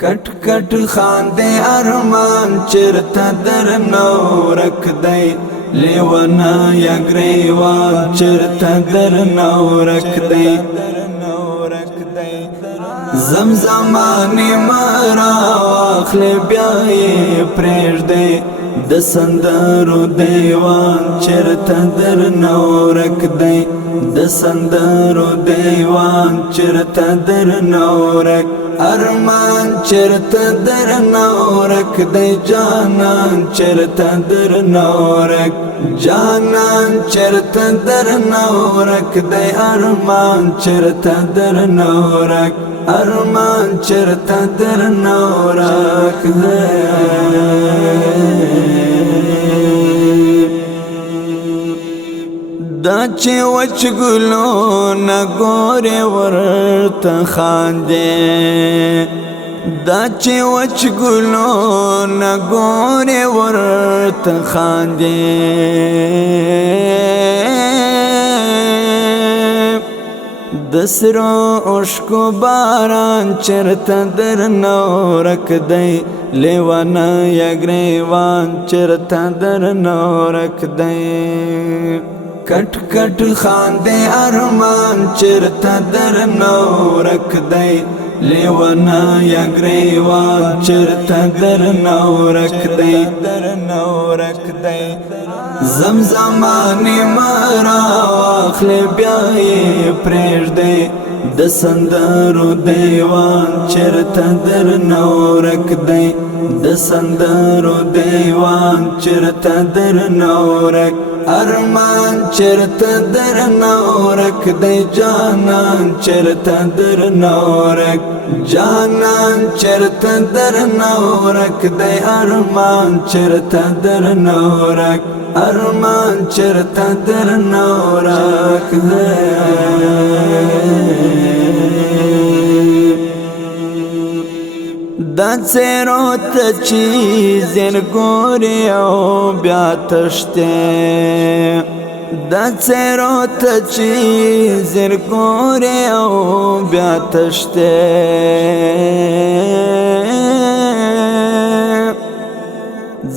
کټ کټ خاندې ارمان چرته در نورک دی لیوانا یا گریوان چرته در نورک دی زمزمانی مرا واخلی بیایی پریش دی د سندرو دیوان چرته در نورک دی د سندرو دیوان چرته در نورک ارمان چرته در نورک دی جانان چرته در نورک جانان چرته در نورک دی ارمان چرته در نورک ارمان چرته در نورک دا چې وچ ګلو نګورې ورته خاندې دا چې وچ ګلو نګورې ورته خاندې د سرو اوښکو باران چرته در نورک دی لیوانا یا ګریوان چرته در نورک دی کټ کټ خاندې ارمان چرته در نورک دی لیوانا یا گریوان چرته در نورک دی زمزمانی مرا واخلی بیایی پریش دی د سندرو دیوان چرته در نورک دی د سندرو دیوان چرته در نورک ارمان چرته در نورک دی جانان چرته در نورک جانان چرته در نورک دی ارمان چرته در نورک ارمان چرته در نورک دا څیرو ته چې زرګورې او بیا تښتې دا څیرو ته چې زرګورې او بیا تښتې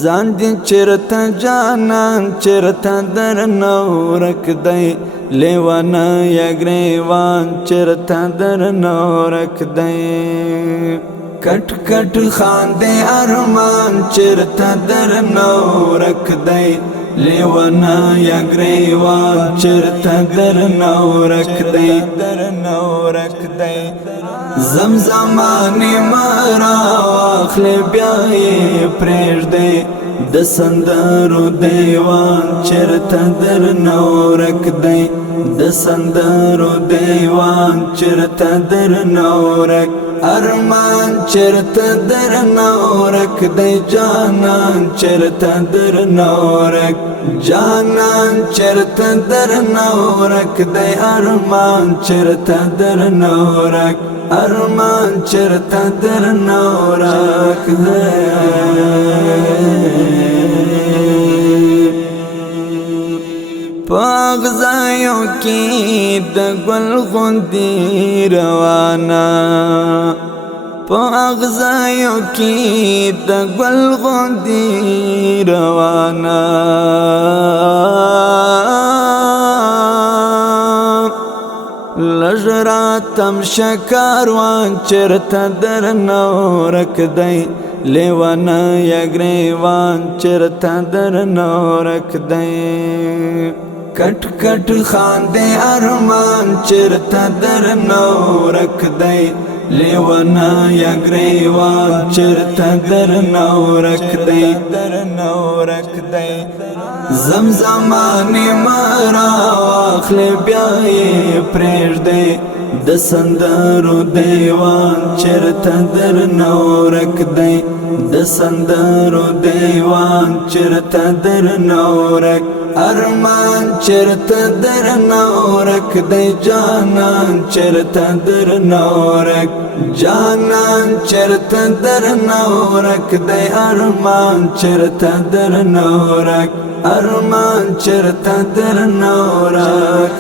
ځان دې چرته جانان چرته در نورک دی لیوانا یا گریوان چرته در نورک دی کټ کټ خاندې ارمان چرته در نورک دی لیوانا یا گریوان چرته در نورک دی زمزمانی مرا واخلی بیایی پریش دی د سندرو دیوان چرته در نورک دی د سندرو دیوان چرته در نورک ارمان چرته در نورک دی جانان چرته در نورک جانان چرته در نورک دی ارمان چرته در نورک ارمان چرته در نورک پاغزایو کی د گل غوندی روانا پاغزایو کی د گل غوندی روانا لجراتم شکاروان چرته در نورک دی لیوانا یا گریوان چرته در نورک دی کټ کټ خاندې ارمان چرته در نورک دی لیوانا یا گریوان چرته در نورک دی زمزمانی مرا واخلی بیایی پریش دی د سندرو دیوان چرته در نورک دی د سندرو دیوان چرته در نورک ارمان چرته در نورک دی جانان چرته در نورک جانان چرته در نورک دی ارمان چرته در نورک ارمان چرته در نورک